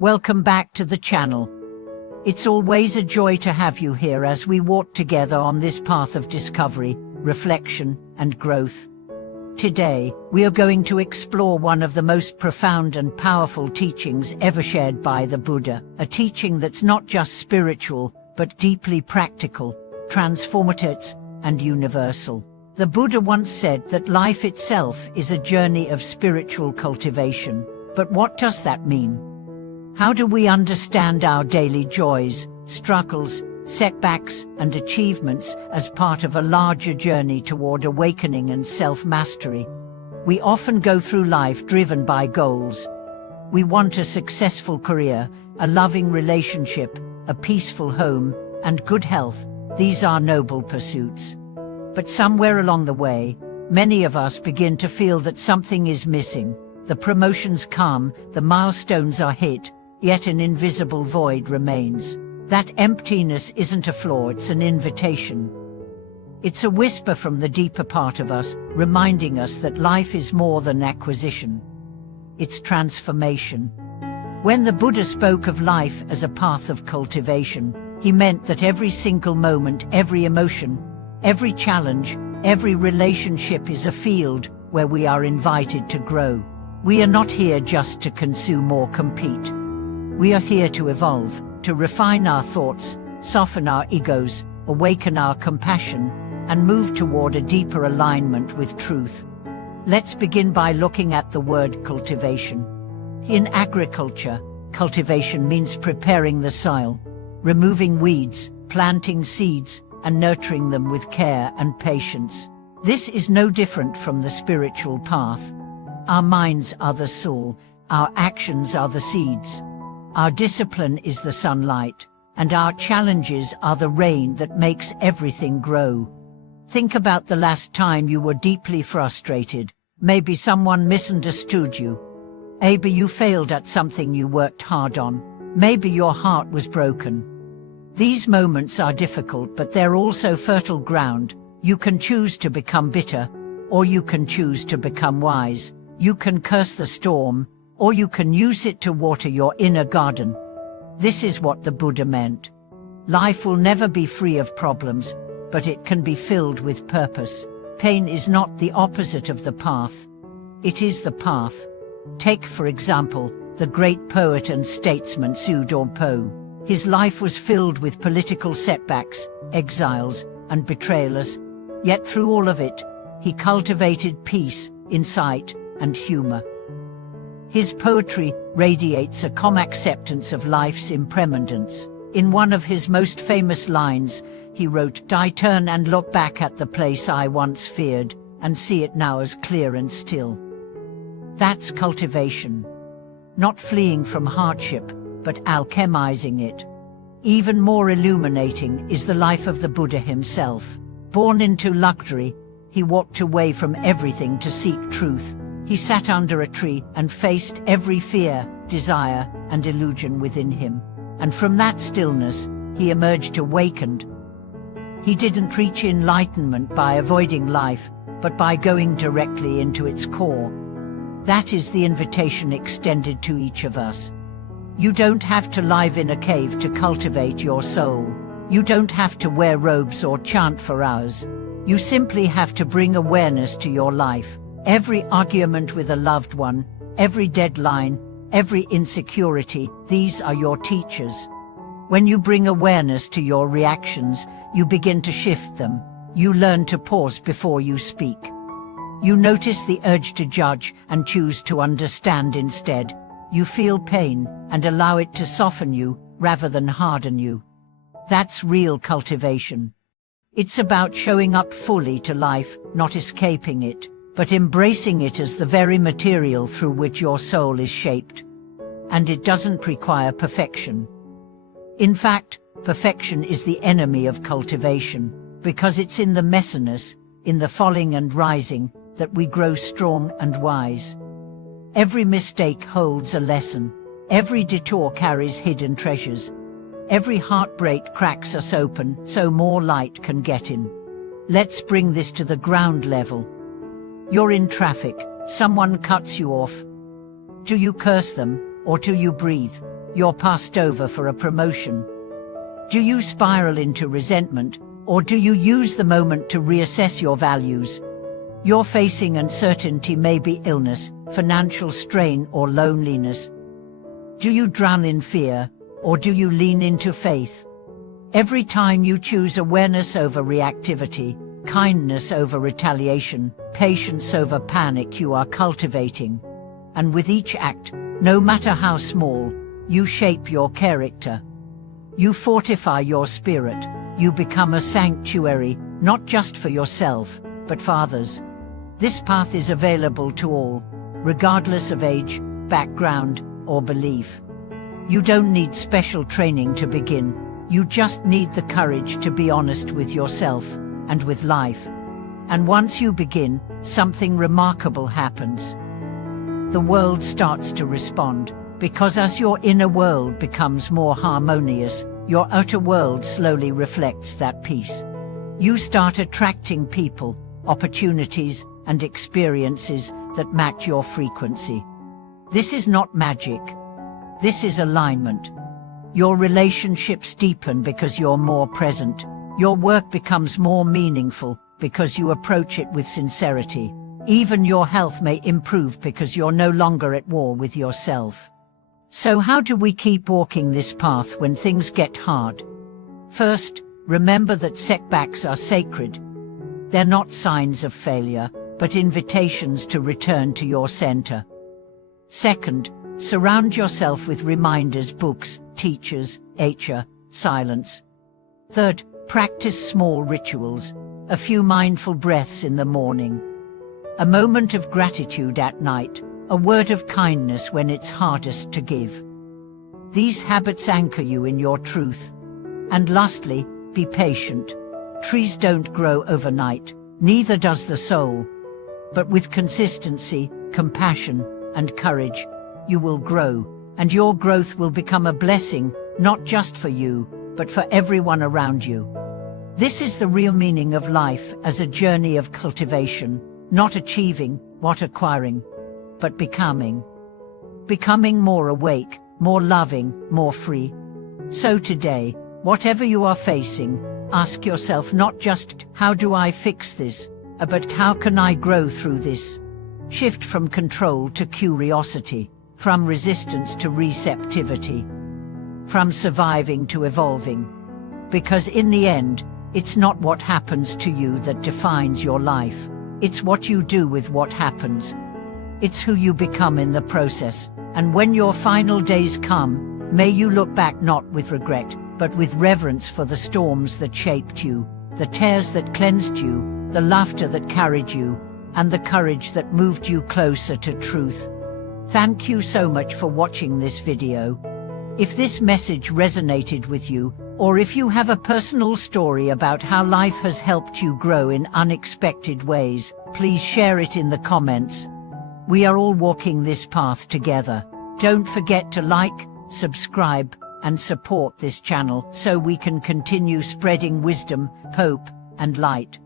Welcome back to the channel. It's always a joy to have you here as we walk together on this path of discovery, reflection, and growth. Today, we are going to explore one of the most profound and powerful teachings ever shared by the Buddha, a teaching that's not just spiritual, but deeply practical, transformative, and universal. The Buddha once said that life itself is a journey of spiritual cultivation. But what does that mean? How do we understand our daily joys, struggles, setbacks, and achievements as part of a larger journey toward awakening and self-mastery? We often go through life driven by goals. We want a successful career, a loving relationship, a peaceful home, and good health. These are noble pursuits. But somewhere along the way, many of us begin to feel that something is missing. The promotions come, the milestones are hit, yet an invisible void remains. That emptiness isn't a flaw, it's an invitation. It's a whisper from the deeper part of us, reminding us that life is more than acquisition. It's transformation. When the Buddha spoke of life as a path of cultivation, he meant that every single moment, every emotion, every challenge, every relationship is a field where we are invited to grow. We are not here just to consume or compete. We are here to evolve, to refine our thoughts, soften our egos, awaken our compassion, and move toward a deeper alignment with truth. Let's begin by looking at the word cultivation. In agriculture, cultivation means preparing the soil, removing weeds, planting seeds, and nurturing them with care and patience. This is no different from the spiritual path. Our minds are the soil, our actions are the seeds. Our discipline is the sunlight, and our challenges are the rain that makes everything grow. Think about the last time you were deeply frustrated. Maybe someone misunderstood you. Maybe you failed at something you worked hard on. Maybe your heart was broken. These moments are difficult, but they're also fertile ground. You can choose to become bitter, or you can choose to become wise. You can curse the storm, or you can use it to water your inner garden. This is what the Buddha meant. Life will never be free of problems, but it can be filled with purpose. Pain is not the opposite of the path. It is the path. Take, for example, the great poet and statesman Su Po. His life was filled with political setbacks, exiles, and betrayals. Yet through all of it, he cultivated peace, insight, and humor. His poetry radiates a calm acceptance of life's impermanence. In one of his most famous lines, he wrote, "I turn and look back at the place I once feared, and see it now as clear and still." That's cultivation. Not fleeing from hardship, but alchemizing it. Even more illuminating is the life of the Buddha himself. Born into luxury, he walked away from everything to seek truth. He sat under a tree and faced every fear, desire, and illusion within him. And from that stillness, he emerged awakened. He didn't reach enlightenment by avoiding life, but by going directly into its core. That is the invitation extended to each of us. You don't have to live in a cave to cultivate your soul. You don't have to wear robes or chant for hours. You simply have to bring awareness to your life. Every argument with a loved one, every deadline, every insecurity, these are your teachers. When you bring awareness to your reactions, you begin to shift them. You learn to pause before you speak. You notice the urge to judge and choose to understand instead. You feel pain and allow it to soften you rather than harden you. That's real cultivation. It's about showing up fully to life, not escaping it, but embracing it as the very material through which your soul is shaped. And it doesn't require perfection. In fact, perfection is the enemy of cultivation, because it's in the messiness, in the falling and rising, that we grow strong and wise. Every mistake holds a lesson. Every detour carries hidden treasures. Every heartbreak cracks us open so more light can get in. Let's bring this to the ground level. You're in traffic, someone cuts you off. Do you curse them, or do you breathe? you're passed over for a promotion? Do you spiral into resentment, or do you use the moment to reassess your values? You're facing uncertainty, maybe illness, financial strain, or loneliness. Do you drown in fear, or do you lean into faith? Every time you choose awareness over reactivity, kindness over retaliation, patience over panic, you are cultivating. And with each act, no matter how small, you shape your character. You fortify your spirit. You become a sanctuary, not just for yourself, but for others. This path is available to all, regardless of age, background, or belief. You don't need special training to begin. You just need the courage to be honest with yourself and with life. And once you begin, something remarkable happens. The world starts to respond, because as your inner world becomes more harmonious, your outer world slowly reflects that peace. You start attracting people, opportunities, and experiences that match your frequency. This is not magic. This is alignment. Your relationships deepen because you're more present. Your work becomes more meaningful because you approach it with sincerity. Even your health may improve because you're no longer at war with yourself. So how do we keep walking this path when things get hard? First, remember that setbacks are sacred. They're not signs of failure, but invitations to return to your center. Second, surround yourself with reminders, books, teachers, nature, silence. Third, practice small rituals, a few mindful breaths in the morning, a moment of gratitude at night, a word of kindness when it's hardest to give. These habits anchor you in your truth. And lastly, be patient. Trees don't grow overnight, neither does the soul. But with consistency, compassion, and courage, you will grow, and your growth will become a blessing, not just for you, but for everyone around you. This is the real meaning of life as a journey of cultivation, not achieving, not acquiring, but becoming. Becoming more awake, more loving, more free. So today, whatever you are facing, ask yourself not just, how do I fix this, but how can I grow through this? Shift from control to curiosity, from resistance to receptivity, from surviving to evolving. Because in the end, it's not what happens to you that defines your life. It's what you do with what happens. It's who you become in the process. And when your final days come, may you look back not with regret, but with reverence for the storms that shaped you, the tears that cleansed you, the laughter that carried you, and the courage that moved you closer to truth. Thank you so much for watching this video. If this message resonated with you, or if you have a personal story about how life has helped you grow in unexpected ways, please share it in the comments. We are all walking this path together. Don't forget to like, subscribe, and support this channel so we can continue spreading wisdom, hope, and light.